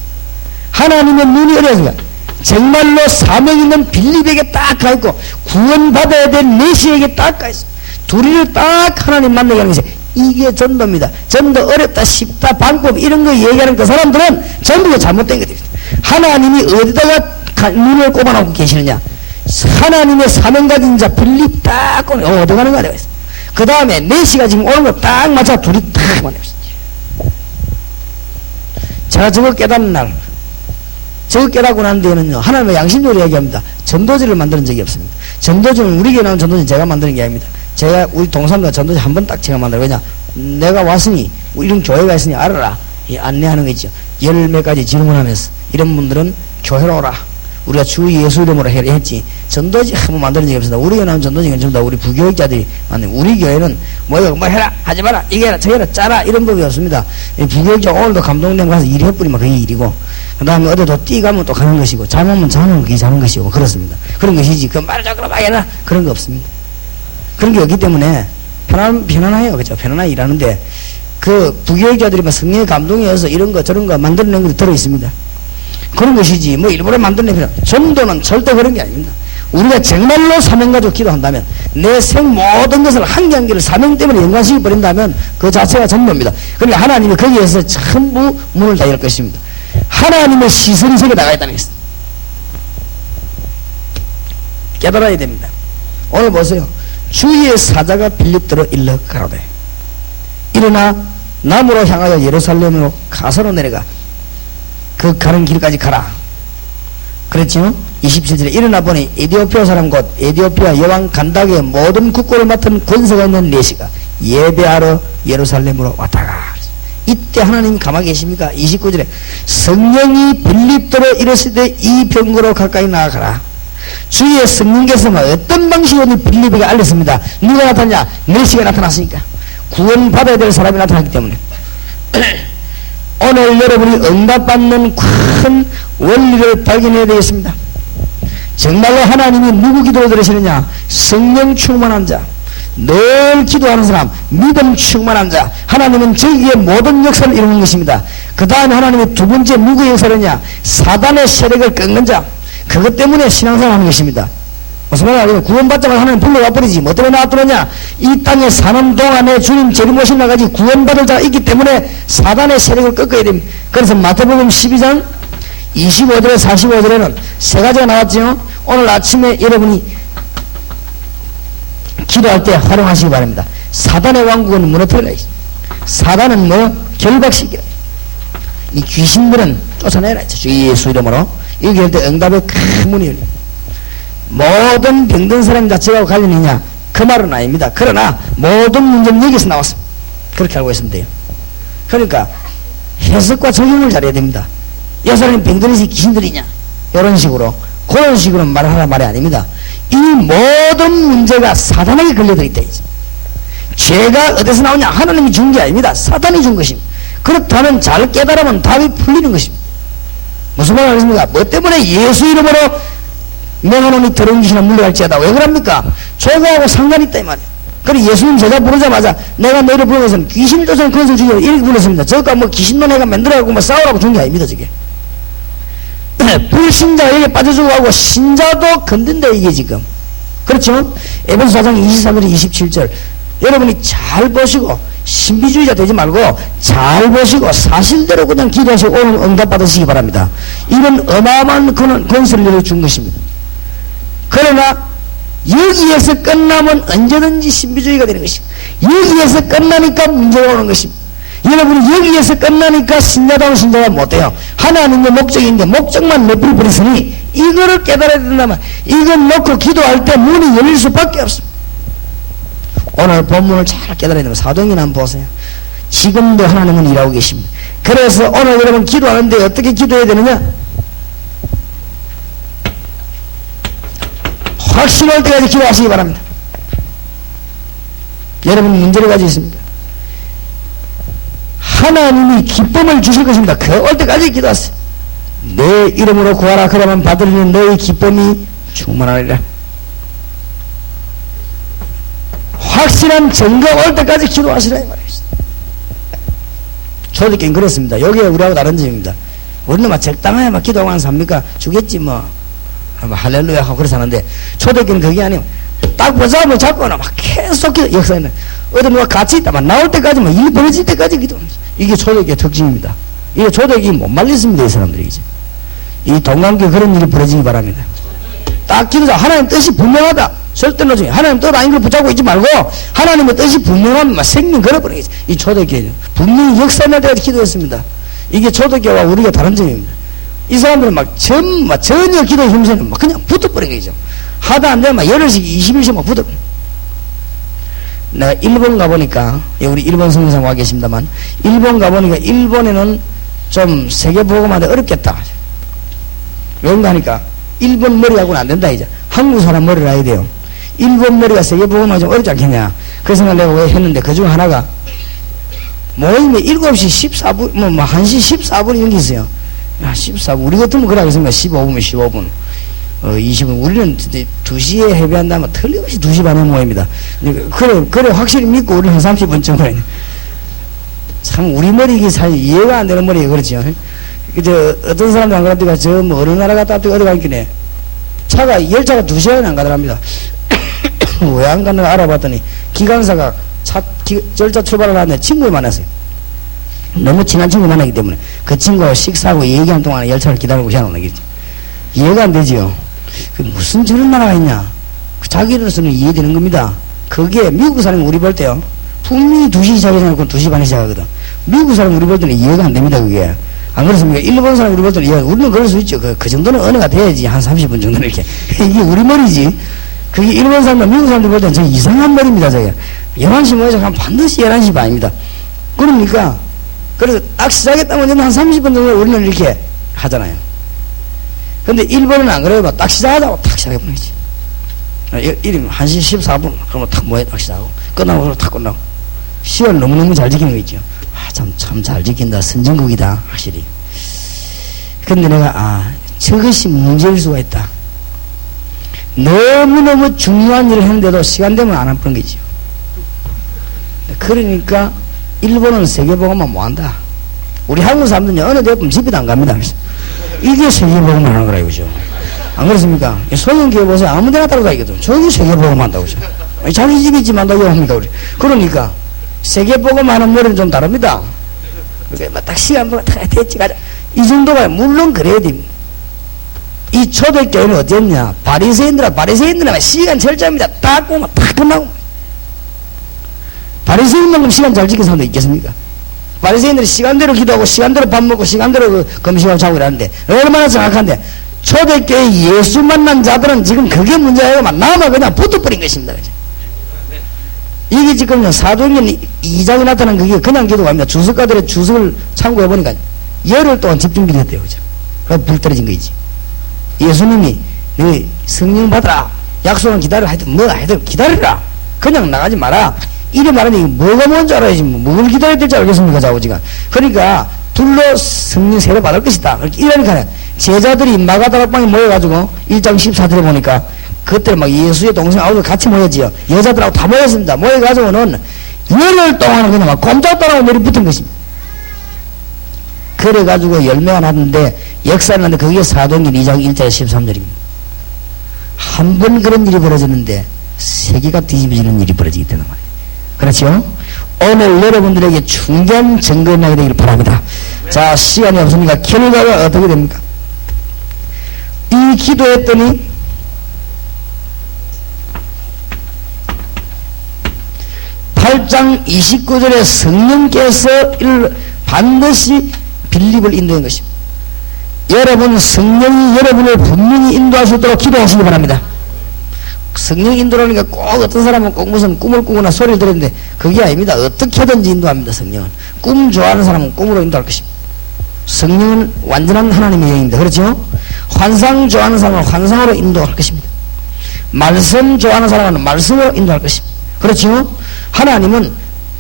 하나님의 눈이 어디로 있습니까? 정말로 사명 있는 빌립에게 딱 가있고 구원받아야 될 메시에게 딱 가있습니다. 둘이를 딱 하나님 만나게 하는 것이 이게 전도입니다. 전도 어렵다 쉽다 방법 이런 거 얘기하는 그 사람들은 전부 잘못된 것들입니다. 하나님이 어디다가 눈을 꼽아놓고 계시느냐? 하나님의 사명 가진 자 빌립 딱 꼽아 어디 가는 거야? 그 다음에 메시가 지금 오는 거 딱 맞춰 둘이 딱 만나있습니다. 제가 저거 깨닫는 날 저거 깨닫고 난 뒤에는요, 하나님의 양심적으로 얘기합니다. 전도지를 만드는 적이 없습니다. 전도지는 우리 교회 나온 전도지는 제가 만드는 게 아닙니다. 제가 우리 동산도 전도지 한 번 딱 제가 만들어요. 왜냐? 내가 왔으니, 이런 교회가 있으니 알아라. 안내하는 거 있죠. 열 몇 가지 질문하면서, 이런 분들은 교회로 오라. 우리가 주 예수 이름으로 했지. 전도지 한 번 만드는 적이 없습니다. 우리 교회 나온 전도지는 전부 다 우리 부교육자들이 만든, 우리 교회는 뭐 해라, 하지 마라, 이게 해라, 저 해라, 짜라, 이런 법이 없습니다. 부교육자 오늘도 감동된 가서 일이 해버리면 그게 일이고, 그 다음에 어디도 뛰가면 또 가는 것이고, 잠오면 자는 그게 자는 것이고, 그렇습니다. 그런 것이지, 그 말을 자, 그럼 하게나 그런 거 없습니다. 그런 게 없기 때문에, 편안해요. 그죠? 편안하게 일하는데, 그 부교육자들이 막 성령의 감동이어서 이런 거, 저런 거 만들어낸 것도 들어있습니다. 그런 것이지, 뭐 일부러 만들어낸 거, 전도는 절대 그런 게 아닙니다. 우리가 정말로 사명 가지고 기도한다면, 내 생 모든 것을 한 경기를 사명 때문에 연관시켜 버린다면, 그 자체가 전도입니다. 그러니까 하나님이 거기에서 전부 문을 다 열 것입니다. 하나님의 시선이 저기 나가 있다는 것입니다. 깨달아야 됩니다. 오늘 보세요. 주의 사자가 빌립더러 일러 가로되 일어나 남으로 향하여 예루살렘으로 가서로 내려가. 그 가는 길까지 가라. 그랬죠? 27절에 일어나 보니 에디오피아 사람 곧 에디오피아 여왕 간닥의 모든 국고를 맡은 권세가 있는 내시가 예배하러 예루살렘으로 왔다가. 이때 하나님이 가만히 계십니까? 29절에 성령이 빌립도로 이르시되 이 병거로 가까이 나아가라. 주의 성령께서 어떤 방식으로 빌립에게 알렸습니다. 누가 나타났냐? 내시가 나타났으니까. 구원받아야 될 사람이 나타났기 때문에. 오늘 여러분이 응답받는 큰 원리를 발견해야 되겠습니다. 정말로 하나님이 누구 기도를 들으시느냐? 성령 충만한 자, 늘 기도하는 사람, 믿음 충만한 자. 하나님은 저기에 모든 역사를 이루는 것입니다. 그 다음에 하나님이 두 번째 누구의 역사느냐? 사단의 세력을 끊는 자. 그것 때문에 신앙생활 하는 것입니다. 무슨 말이야? 구원받자마자 하나님 불러와 버리지. 뭐 때문에 나왔더냐? 이 땅에 사는 동안에 주님 재림오신 날까지 구원받을 자가 있기 때문에 사단의 세력을 꺾어야 됩니다. 그래서 마태복음 12장 25절에 45절에는 세 가지가 나왔죠. 오늘 아침에 여러분이 기도할 때 활용하시기 바랍니다. 사단의 왕국은 무너뜨려라. 사단은 결박시키라. 이 귀신들은 쫓아내라. 주 예수 이름으로. 이렇게 할 때 응답의 큰 문이 열립니다. 모든 병든 사람 자체가 관련이 있냐? 그 말은 아닙니다. 그러나 모든 문제는 여기서 나왔습니다. 그렇게 알고 있으면 돼요. 그러니까 해석과 적용을 잘해야 됩니다. 이 사람이 병든이 귀신들이냐? 이런 식으로 그런 식으로 말하라 말이 아닙니다. 이 모든 문제가 사단에게 걸려들어 있다. 죄가 어디서 나오냐? 하나님이 준 게 아닙니다. 사단이 준 것입니다. 그렇다면 잘 깨달으면 답이 풀리는 것입니다. 무슨 말을 하겠습니까? 뭐 때문에 예수 이름으로 명하노니 더러운 귀신아 물러갈지어다. 왜 그럽니까? 저거하고 상관이 있다 이 말이에요. 그래 예수님 제가 부르자마자 내가 너희를 부르면서는 귀신을 쫓아내는 권세를 주기로 이렇게 불렀습니다. 저거 뭐 귀신도 내가 만들어가고 뭐 싸우라고 준 게 아닙니다. 저게 불신자가 여기에 빠져주고 하고 신자도 건든다 이게 지금. 그렇죠? 에베소 4장 23절 27절 여러분이 잘 보시고 신비주의자 되지 말고 잘 보시고 사실대로 그냥 기도하시고 오늘 응답받으시기 바랍니다. 이런 어마어마한 권세를 준 것입니다. 그러나 여기에서 끝나면 언제든지 신비주의가 되는 것입니다. 여기에서 끝나니까 문제가 오는 것입니다. 여러분이 여기에서 끝나니까 신자다운 신자가 못돼요. 하나님의 목적인데 목적만 내버려버렸으니 이거를 깨달아야 된다면 이걸 놓고 기도할 때 문이 열릴 수밖에 없습니다. 오늘 본문을 잘 깨달아야 됩니다. 사도행전 한번 보세요. 지금도 하나님은 일하고 계십니다. 그래서 오늘 여러분 기도하는데 어떻게 기도해야 되느냐? 확신할 때까지 기도하시기 바랍니다. 여러분 문제를 가지고 있습니다. 하나님이 기쁨을 주실 것입니다. 그 올 때까지 기도하세요. 내 이름으로 구하라 그러면 받으리니 너의 기쁨이 충만하리라. 확실한 증거가 올 때까지 기도하시라 이 말이에요. 초대교회는 그렇습니다. 여기에 우리하고 다른 점입니다. 우리는 막 적당하게 막 기도하고 삽니까? 주겠지 뭐 할렐루야 하고 그래서 하는데 초대교회는 그게 아니에요. 딱 보자 뭐 잡거나 막 계속 기도. 역사에는 어디 누가 같이 있다만 나올 때까지 뭐 일 벌어질 때까지 기도합니다. 이게 초대교회 특징입니다. 이게 초대교회 못 말렸습니다. 이 사람들이 이제 이 동관교회 그런 일이 벌어지기 바랍니다. 딱 기도자 하나님 뜻이 분명하다. 절대 놓지 하나님 뜻 아닌 걸 붙잡고 있지 말고 하나님의 뜻이 분명하면 막 생명 걸어버리겠지. 이 초대교회는 분명히 역사날 때까지 기도했습니다. 이게 초대교회와 우리가 다른 점입니다. 이 사람들은 전혀 기도에 힘쓰는 막 그냥 붙어버린 거죠. 하다 안 되면 막 8시 21시 막 붙어버린. 내가 일본 가보니까 우리 일본 선교사님 와 계십니다만 일본 가보니까 일본에는 좀 세계보고만 어렵겠다. 왜인가 하니까 일본 머리하고는 안 된다 이제. 한국 사람 머리를 해야 돼요. 일본 머리가 세계보고만 좀 어렵지 않겠냐. 그 생각을 내가 왜 했는데 그중 하나가 모임에 7시 14분 1시 14분 이런 게 있어요. 야 14분 우리 같으면 그래 하겠습니까? 15분이면 15분 20분 우리는 2시에 해배한다면 틀림없이 2시 반에 모입니다. 그래 확실히 믿고 우리는 30분쯤 참 우리 머리 이게 사실 이해가 안 되는 머리예요. 그렇죠? 어떤 사람들 안 가다가 저 뭐 어느 나라 갔다 왔더니 어디 가긴 해. 열차가 2시간이 안 가더랍니다. 왜 안 가는 알아봤더니 기관사가 절차 출발을 하는데 친구를 만났어요. 너무 친한 친구 만나기 때문에 그 친구하고 식사하고 얘기하는 동안에 열차를 기다리고 시작하는 거겠지. 이해가 안 되지요. 무슨 저런 나라가 있냐. 자기로서는 이해되는 겁니다. 그게 미국 사람이 우리 볼 때요. 분명히 2시 시작하잖아요. 그건 2시 반에 시작하거든. 미국 사람 우리 볼 때는 이해가 안 됩니다, 그게. 안 그렇습니까? 일본 사람 우리 볼 때는 이해가, 우리는 그럴 수 있죠. 그 정도는 언어가 돼야지. 한 30분 정도는 이렇게. 이게 우리 머리지. 그게 일본 사람과 미국 사람들 볼 때는 저 이상한 머리입니다, 저게. 11시 모여서 하면 반드시 11시 반입니다. 그러니까, 그래서 딱 시작했다면 한 30분 정도 우리는 이렇게 하잖아요. 근데 일본은 안 그래요. 딱 시작하자고 탁 시작해버리지. 이름 1시 14분. 그러면 탁 모여 딱 시작하고. 끝나고 그러면 탁 끝나고. 시간 너무너무 잘 지키는 거 있죠. 참 잘 지킨다. 선진국이다. 확실히. 근데 내가, 저것이 문제일 수가 있다. 너무너무 중요한 일을 했는데도 시간 되면 안 하는 거죠. 그러니까, 일본은 세계보고만 뭐 한다. 우리 한국 사람들은 어느 데 보면 집에도 안 갑니다. 이게 세계보고만 하는 거라 이거죠. 안 그렇습니까? 소형기업 보세요. 아무 데나 따라다니거든. 저기 세계보고만 한다고 그죠. 자기 집이 있지만 다 합니다, 우리. 그러니까, 세계보고만 하는 머리는 좀 다릅니다. 그러니까 딱 시간 보고 딱 됐지 가자. 이 정도가 물론 그래야 됩니다. 이 초대교회는 어땠냐? 바리새인들은 시간 철저합니다. 딱 보면 딱 끝나고. 바리새인만큼 시간 잘 지킨 사람도 있겠습니까? 바리새인들이 시간대로 기도하고 시간대로 밥 먹고 시간대로 금식하고 자고 이러는데 얼마나 정확한데 초대교회 예수 만난 자들은 지금 그게 문제예요. 나만 그냥 붙어버린 것입니다. 그죠? 이게 지금 사도행전 2장에 나타난 그게 그냥 기도가 아닙니다. 주석가들의 주석을 참고해보니까 열흘 동안 집중 기도했대요. 그죠? 그래서 불 떨어진 거지. 예수님이 너 성령 받아라. 약속은 기다려. 하여튼 기다리라. 그냥 나가지 마라. 이래 말하면 뭐가 뭔지 알아야지. 뭘 기다려야 될지 알겠습니까? 자오지가. 그러니까 둘로 성령 세례 받을 것이다. 이러니까 제자들이 마가다락방에 모여가지고 1장 14절에 보니까 그때 막 예수의 동생 아우들 같이 모였지요. 여자들하고 다 모였습니다. 모여가지고는 열흘 동안은 그냥 막 꼼짝도 내리 붙은 것입니다. 그래가지고 열매가 났는데 역사를 났는데 그게 사도행전 2장 1절 13절입니다. 한 번 그런 일이 벌어졌는데 세계가 뒤집어지는 일이 벌어지기 때문에 말이에요. 그렇죠? 오늘 여러분들에게 중대한 증거가 나게 되기를 바랍니다. 자, 시간이 없으니까 결과가 어떻게 됩니까? 이 기도했더니 8장 29절에 성령께서 반드시 빌립을 인도한 것입니다. 여러분 성령이 여러분을 분명히 인도하시도록 기도하시기 바랍니다. 성령 인도라니까 꼭 어떤 사람은 꼭 무슨 꿈을 꾸거나 소리를 들었는데 그게 아닙니다. 어떻게든지 인도합니다. 성령은. 꿈 좋아하는 사람은 꿈으로 인도할 것입니다. 성령은 완전한 하나님의 영입니다. 그렇죠? 환상 좋아하는 사람은 환상으로 인도할 것입니다. 말씀 좋아하는 사람은 말씀으로 인도할 것입니다. 그렇죠? 하나님은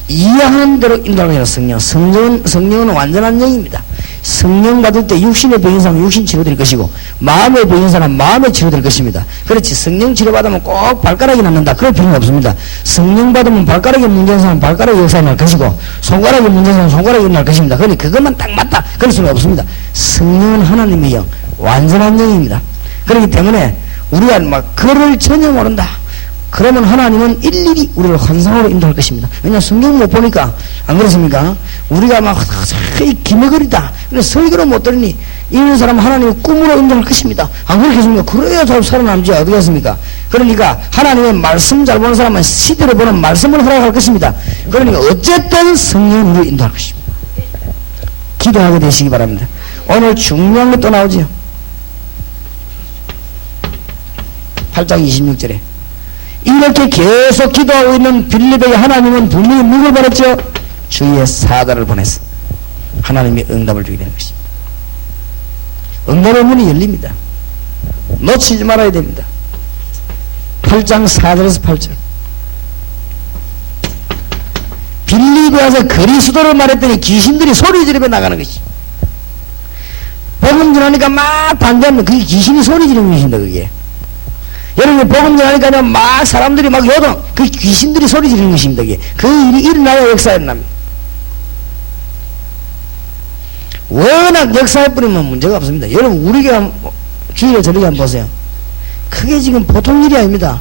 이해하는 대로 인도하는 성령. 성령은 완전한 영입니다. 성령 받을 때 육신의 병인 사람은 육신 치료될 것이고 마음의 병인 사람은 마음의 치료될 것입니다. 그렇지. 성령 치료받으면 꼭 발가락이 낫는다. 그럴 필요는 없습니다. 성령 받으면 발가락이 문제인 사람은 발가락이 역사에 날 것이고 손가락이 문제인 사람은 손가락이 날 것입니다. 그러니 그것만 딱 맞다. 그럴 수는 없습니다. 성령은 하나님의 영, 완전한 영입니다. 그렇기 때문에 우리가 막 그를 전혀 모른다. 그러면 하나님은 일일이 우리를 환상으로 인도할 것입니다. 왜냐하면 성경 못 보니까 안 그렇습니까? 우리가 막 기매거리다. 그래서 설교를 못 들으니 이런 사람은 하나님의 꿈으로 인도할 것입니다. 안 그렇겠습니까? 그래야 잘 살아남지 어떻겠습니까? 그러니까 하나님의 말씀 잘 보는 사람은 시대를 보는 말씀을 허락할 것입니다. 그러니까 어쨌든 성령은 우리를 인도할 것입니다. 기도하게 되시기 바랍니다. 오늘 중요한 게 또 나오죠. 8장 26절에 이렇게 계속 기도하고 있는 빌립에게 하나님은 분명히 누굴 보냈죠? 주의 사자를 보냈어. 하나님이 응답을 주게 되는 것입니다. 응답의 문이 열립니다. 놓치지 말아야 됩니다. 8장 4절에서 8절. 빌립에 와서 그리스도를 말했더니 귀신들이 소리 지르며 나가는 것이. 복음 전하니까 막 반대하면 그게 귀신이 소리 지르는 것입니다. 그게. 여러분 복음 전하니까 막 사람들이 막 요동, 그 귀신들이 소리 지르는 것입니다. 그게. 그 일이 일어나야 역사에 일어납니다. 워낙 역사에 뿌리면 문제가 없습니다. 여러분 우리가 주일에 저녁에 한번 보세요. 그게 지금 보통 일이 아닙니다.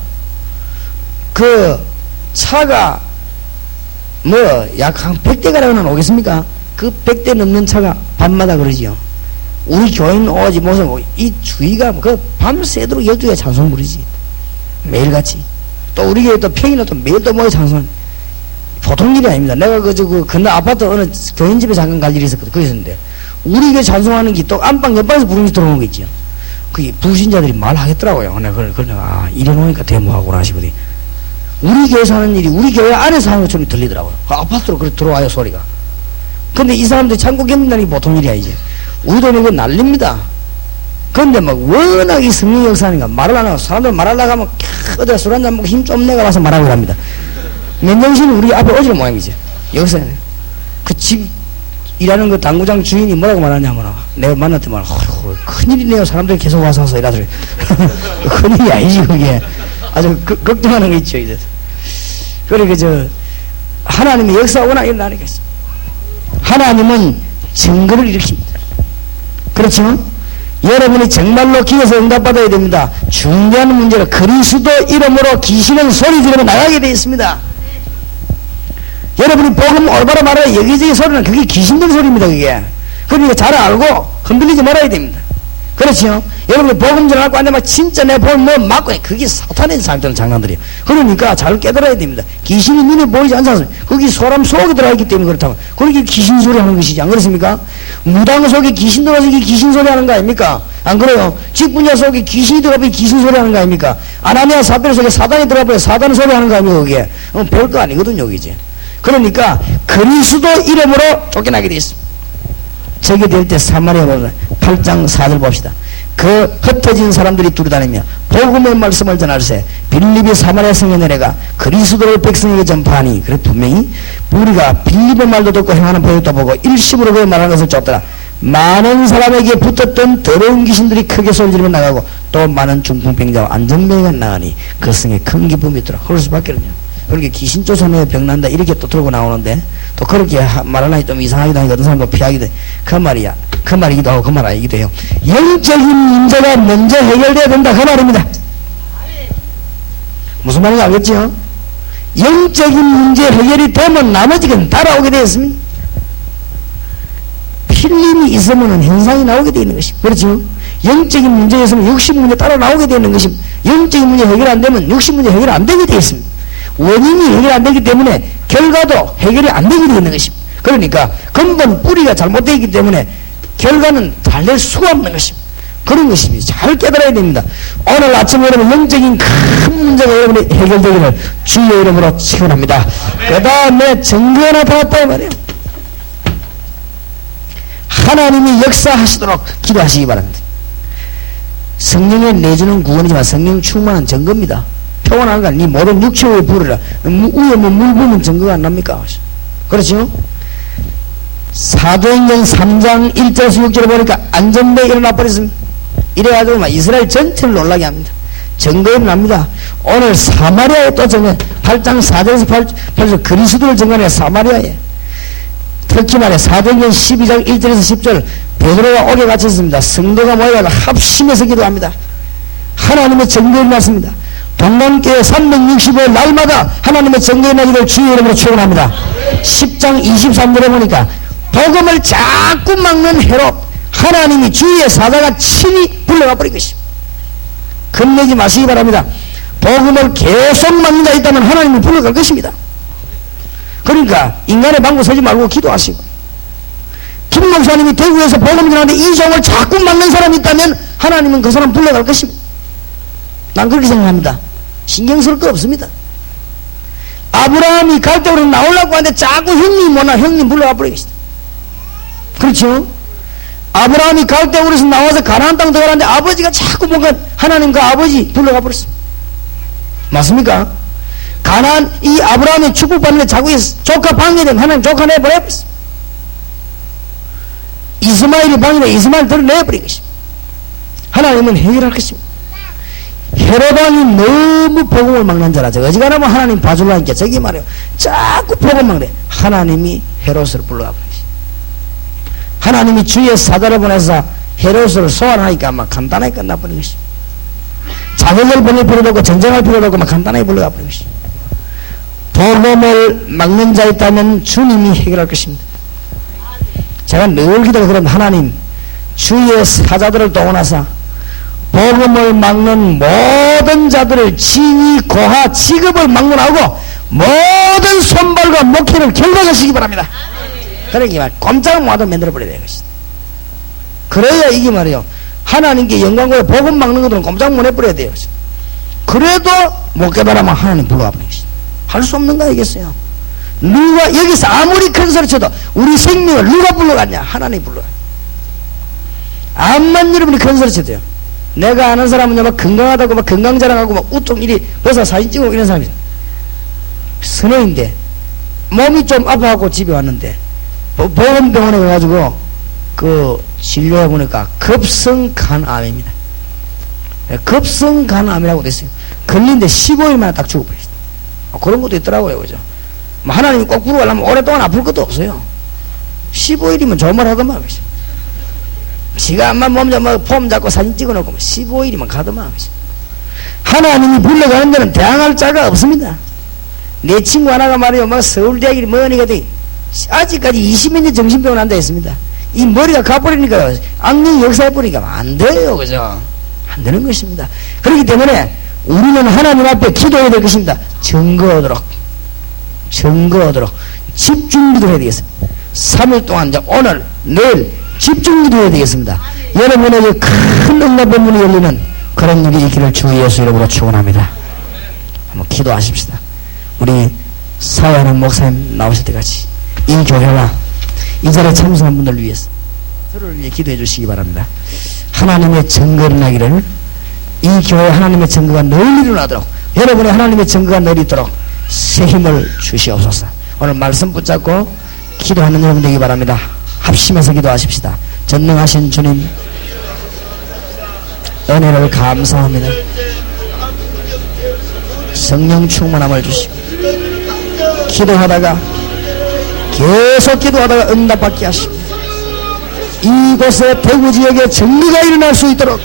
그 차가 뭐 약 한 100대가량은 오겠습니까? 그 100대 넘는 차가 밤마다 그러지요. 우리 교인 오지 못하고 이 주위가 그 밤새도록 12개 찬송 부르지. 매일같이. 또 우리 교회 또 평일날 또 매일 또 모여 찬송. 보통 일이 아닙니다. 내가 근데 아파트 어느 교인집에 잠깐 갈 일이 있었거든. 거기 있었는데, 우리 교회 찬송하는 게 또 안방 옆방에서 부르면서 들어오는 거 있죠. 그게 부신자들이 말하겠더라고요. 내가 이래 놓으니까 대모하구나 싶으더니, 우리 교회에서 하는 일이 우리 교회 안에서 하는 것처럼 들리더라고요. 아파트로 그렇게 들어와요, 소리가. 근데 이 사람들이 참고 견딘다는 게 보통 일이 아니지. 우리 동네 이거 난립니다. 근데 막 워낙 이 성령 역사니까 말을 안 하고, 사람들 말하려고 하면 어디가 술 한잔 먹고 힘 좀 내가 와서 말하고 합니다. 맨정신은 우리 앞에 오지는 모양이지. 여기서 그 집 일하는 그 당구장 주인이 뭐라고 말하냐면, 내가 만났더만, 큰일이네요. 사람들이 계속 와서 이라더래. 큰일이 아니지, 그게. 아주 걱정하는 거 있죠, 이제. 그래, 하나님의 역사가 워낙 일어나니까. 하나님은 증거를 일으킵니다. 그렇죠? 여러분이 정말로 기도해서 응답받아야 됩니다. 중요한 문제는 그리스도 이름으로 귀신은 소리 지르며 나가게 되어 있습니다. 여러분이 복음 올바로 말하여 여기저기 소리는 그게 귀신들 소리입니다, 그게. 그러니까 잘 알고 흔들리지 말아야 됩니다. 그렇죠? 여러분이 복음 전하고 안 되면 진짜 내 복음 뭐 맞고, 그게 사탄의 사람들은 장난들이에요. 그러니까 잘 깨달아야 됩니다. 귀신이 눈에 보이지 않습니까? 거기 사람 속에 들어있기 때문에 그렇다면. 그렇게 귀신 소리 하는 것이지, 안 그렇습니까? 무당 속에 귀신 들어가서 귀신 소리 하는 거 아닙니까? 안 그래요? 직분자 속에 귀신이 들어가서 귀신 소리 하는 거 아닙니까? 아나니아 사피라 속에 사단이 들어가서 사단 소리 하는 거 아닙니까, 그게? 별거 아니거든요, 여기지. 그러니까 그리스도 이름으로 쫓겨나게 되어 있습니다. 저게 될 때 사마리아 보면 8장 4절 봅시다. 그 흩어진 사람들이 두루다니며 복음의 말씀을 전할세 빌립이 사마리아 성에 내려가 그리스도를 백성에게 전파하니. 그래 분명히 우리가 빌립의 말도 듣고 행하는 표적도 보고 일심으로 그 말하는 것을 쫓더라. 많은 사람에게 붙었던 더러운 귀신들이 크게 소리지르며 나가고 또 많은 중풍병자와 안전병이가 나으니 그 성에 큰 기쁨이 있더라. 그럴 수밖에 없냐. 그렇게 귀신 쫓아내야 병난다 이렇게 또 들고 나오는데, 또 그렇게 말하려니 좀 이상하기도 하니까 어떤 사람도 피하기도 해. 그 말이야. 그 말이기도 하고 그 말 아니기도 해요. 영적인 문제가 먼저 해결돼야 된다, 그 말입니다. 무슨 말인지 알겠죠? 영적인 문제 해결이 되면 나머지는 따라오게 되어 있습니다. 필름이 있으면 현상이 나오게 되어 있는 것입니다. 그렇죠? 영적인 문제에 있으면 육신 문제 따라 나오게 되는 것입니다. 영적인 문제 해결 안 되면 육신 문제 해결 안 되게 되어 있습니다. 원인이 해결 안 되기 때문에 결과도 해결이 안 되게 되어 있는 것입니다. 그러니까 근본 뿌리가 잘못되어 있기 때문에 결과는 달랠 수가 없는 것입니다. 그런 것입니다. 잘 깨달아야 됩니다. 오늘 아침 여러분 영적인 큰 문제가 여러분이 해결되기를 주의 이름으로 축원합니다. 그 다음에 증거가 나타났다 이 말이에요. 하나님이 역사하시도록 기도하시기 바랍니다. 성령에 내주는 구원이지만 성령 충만한 증거입니다. 표현하는 건 네 모든 육체의 불이라. 위에 뭐 물 부으면 증거가 안 납니까? 그렇죠? 사도행전 3장 1절에서 6절을 보니까 안전병이 일어나 버렸습니다. 이래가지고 막 이스라엘 전체를 놀라게 합니다. 증거 일어납니다. 오늘 사마리아에 또 증거, 8장 4절에서 8절 그리스도를 증거하는 사마리아에. 특히 말해 사도행전 12장 1절에서 10절 베드로가 옥에 갇혔습니다. 성도가 모여서 합심해서 기도합니다. 하나님의 증거 일어났습니다. 동남교회 365일 날마다 하나님의 증거 일어나기를 주의 이름으로 축원합니다. 10장 23절에 보니까 복음을 자꾸 막는 헤롯, 하나님이 주의 사자가 친히 불러가 버린 것입니다. 겁내지 마시기 바랍니다. 복음을 계속 막는 자 있다면 하나님이 불러갈 것입니다. 그러니까 인간의 방구 서지 말고 기도하시고, 김 목사님이 대구에서 복음 전하는데 이 종을 자꾸 막는 사람이 있다면 하나님은 그 사람 불러갈 것입니다. 난 그렇게 생각합니다. 신경 쓸 거 없습니다. 아브라함이 갈대우로 나오려고 하는데 자꾸 형님 뭐나 형님 불러가 버리겠습니다. 그렇죠? 아브라함이 갈대우로서 나와서 가나안 땅 들어가는데 아버지가 자꾸 뭔가 하나님과 아버지 불러가 버렸습니다. 맞습니까? 가나안 이 아브라함이 축복받는데 자꾸 조카 방해되면 하나님 조카 내버려버렸습니다. 이스마엘이 방해되면 이스마엘 들어내버린 것입니다. 하나님은 해결할 것입니다. 헤로당이 너무 복음을 막는 자라. 어지간하면 하나님 봐줄라니까 저기 말이에요. 자꾸 복음 막네. 하나님이 헤롯을 불러가 버리시. 하나님이 주의 사자를 보내서 헤롯을 소환하니까 아마 간단하게 끝나버린 것입니다. 자격을 보낼 필요도 없고 전쟁할 필요도 없고 간단하게 불러가 버린 것입니다. 복음을 막는 자 있다면 주님이 해결할 것입니다. 제가 늘 기도하고 그러면 하나님 주의 사자들을 동원하사 복음을 막는 모든 자들을 진위 고하 지급을 막론하고 모든 손발과 목회를 결박하시기 바랍니다. 그러니까 꼼짝 못하도록 만들어버려야 되는 것이다. 그래야 이게 말이에요, 하나님께 영광과 복음 막는 것들은 꼼짝 못 해버려야 돼요. 그래도 못 깨달으면 하나님 불러와 버리는 것이다. 할 수 없는 거 알겠어요? 누가 여기서 아무리 큰 소리 쳐도 우리 생명을 누가 불러갔냐? 하나님이 불러요. 암만 여러분이 큰 소리 쳐도요, 내가 아는 사람은 막 건강하다고 막 건강 자랑하고 막 우뚝 이리 벗어 사진 찍고 이런 사람이 있어요. 선생인데 몸이 좀 아파갖고 집에 왔는데 보건병원에 가가지고 그 진료해 보니까 급성간암입니다. 급성간암이라고 됐어요. 걸린데 15일 만에 딱 죽어버렸어요. 그런 것도 있더라고요. 그죠? 하나님이 꼭 부르려면 오랫동안 아플 것도 없어요. 15일이면 좋은 말 하더만. 그죠? 지가 암만 몸 잡고 폼 잡고 사진 찍어놓고 15일이면 가더만. 그죠? 하나님이 불러가는 데는 대항할 자가 없습니다. 내 친구 하나가 말이요, 막 서울대학이 머니가 돼. 아직까지 20몇 년 정신병원 한다 했습니다. 이 머리가 가버리니까, 악령이 역사해버리니까 안 돼요. 그죠? 안 되는 것입니다. 그렇기 때문에 우리는 하나님 앞에 기도해야 될 것입니다. 증거하도록 집중기도 해야 되겠습니다. 3일 동안 이제 오늘 내일 집중기도 해야 되겠습니다. 여러분에게 큰 응답의 문이 열리는 그런 일이 있기를 주 예수 이름으로 축원합니다. 한번 기도하십시다. 우리 사회하는 목사님 나오실 때까지 이 교회와 이 자리에 참석한 분들을 위해서 서로를 위해 기도해 주시기 바랍니다. 하나님의 증거가 일어나기를, 이 교회 하나님의 증거가 늘 일어나도록, 여러분의 하나님의 증거가 늘 있도록 새 힘을 주시옵소서. 오늘 말씀 붙잡고 기도하는 여러분 되기 바랍니다. 합심해서 기도하십시다. 전능하신 주님, 은혜를 감사합니다. 성령 충만함을 주시고, 기도하다가 계속 기도하다가 응답받게 하시고, 이곳에 대구 지역에 정리가 일어날 수 있도록,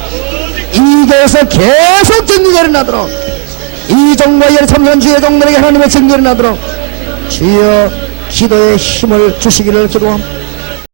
이곳에서 계속 정리가 일어나도록, 이 종과의 참여한 주의 종들에게 하나님의 정리가 일어나도록 주여 기도의 힘을 주시기를 기도합니다.